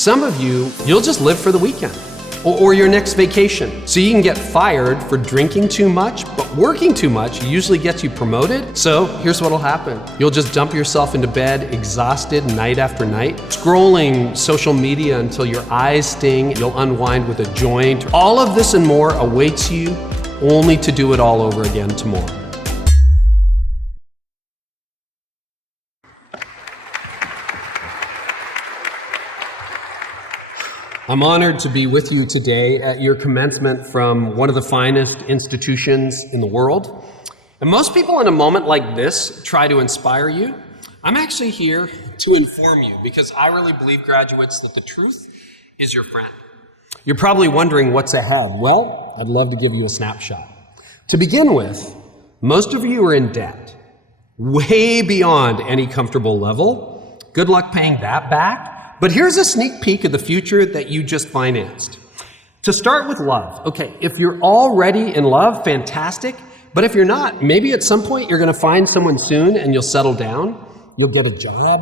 Some of you, you'll just live for the weekend or your next vacation. So you can get fired for drinking too much, but working too much usually gets you promoted. So here's what'll happen. You'll just dump yourself into bed exhausted night after night, scrolling social media until your eyes sting. You'll unwind with a joint. All of this and more awaits you, only to do it all over again tomorrow. I'm honored to be with you today at your commencement from one of the finest institutions in the world. And most people in a moment like this try to inspire you. I'm actually here to inform you because I really believe, graduates, that the truth is your friend. You're probably wondering what's ahead. Well, I'd love to give you a snapshot. To begin with, most of you are in debt, way beyond any comfortable level. Good luck paying that back. But here's a sneak peek of the future that you just financed. To start with love. Okay, if you're already in love, fantastic. But if you're not, maybe at some point you're going to find someone soon and you'll settle down. You'll get a job,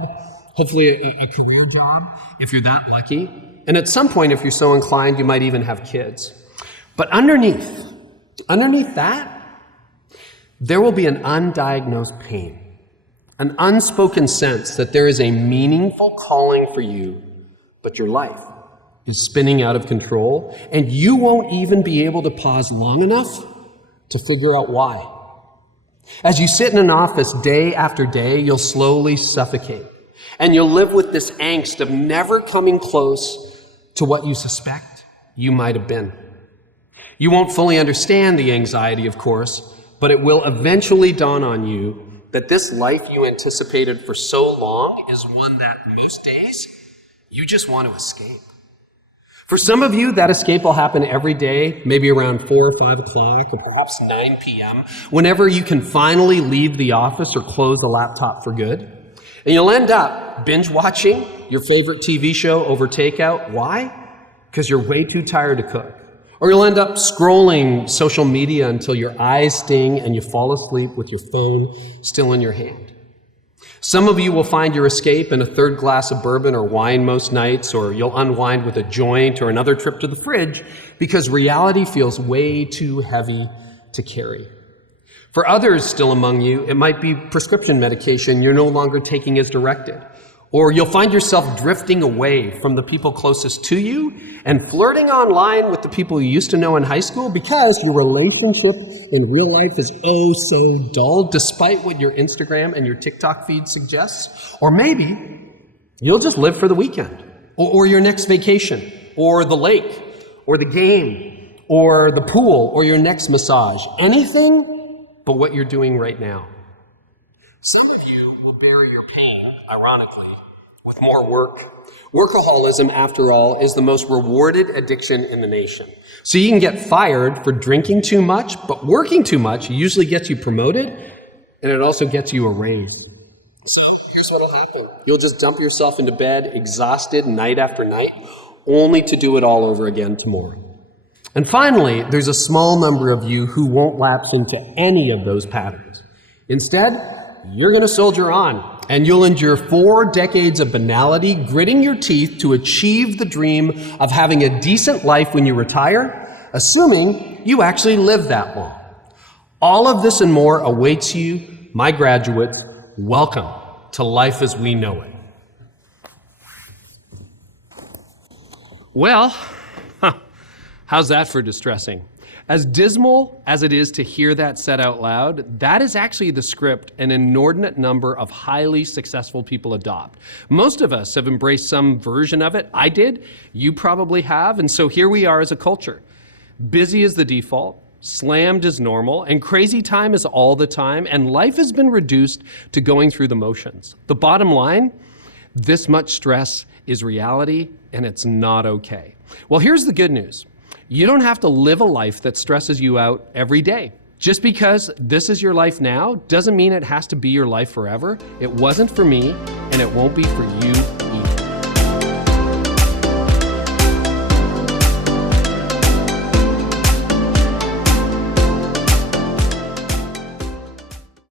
hopefully a career job, if you're that lucky. And at some point, if you're so inclined, you might even have kids. But underneath that, there will be an undiagnosed pain. An unspoken sense that there is a meaningful calling for you, but your life is spinning out of control, and you won't even be able to pause long enough to figure out why. As you sit in an office day after day, you'll slowly suffocate, and you'll live with this angst of never coming close to what you suspect you might have been. You won't fully understand the anxiety, of course, but it will eventually dawn on you that this life you anticipated for so long is one that most days you just want to escape. For some of you, that escape will happen every day, maybe around 4 or 5 o'clock, or perhaps 9 p.m., whenever you can finally leave the office or close the laptop for good. And you'll end up binge watching your favorite TV show over takeout. Why? Because you're way too tired to cook. Or you'll end up scrolling social media until your eyes sting and you fall asleep with your phone still in your hand. Some of you will find your escape in a third glass of bourbon or wine most nights, or you'll unwind with a joint or another trip to the fridge because reality feels way too heavy to carry. For others still among you, it might be prescription medication you're no longer taking as directed. Or you'll find yourself drifting away from the people closest to you and flirting online with the people you used to know in high school because your relationship in real life is oh so dull, despite what your Instagram and your TikTok feed suggests. Or maybe you'll just live for the weekend, or your next vacation, or the lake, or the game, or the pool, or your next massage. Anything but what you're doing right now. Some of you will bury your pain, ironically, with more work. Workaholism, after all, is the most rewarded addiction in the nation. So you can get fired for drinking too much, but working too much usually gets you promoted, and it also gets you a raise. So here's what'll happen. You'll just dump yourself into bed, exhausted night after night, only to do it all over again tomorrow. And finally, there's a small number of you who won't lapse into any of those patterns. Instead, you're going to soldier on, and you'll endure 4 decades of banality, gritting your teeth to achieve the dream of having a decent life when you retire, assuming you actually live that long. All of this and more awaits you, my graduates. Welcome to life as we know it. Well, how's that for distressing? As dismal as it is to hear that said out loud, that is actually the script an inordinate number of highly successful people adopt. Most of us have embraced some version of it. I did, you probably have, and so here we are as a culture. Busy is the default, slammed is normal, and crazy time is all the time, and life has been reduced to going through the motions. The bottom line, this much stress is reality, and it's not okay. Well, here's the good news. You don't have to live a life that stresses you out every day. Just because this is your life now doesn't mean it has to be your life forever. It wasn't for me, and it won't be for you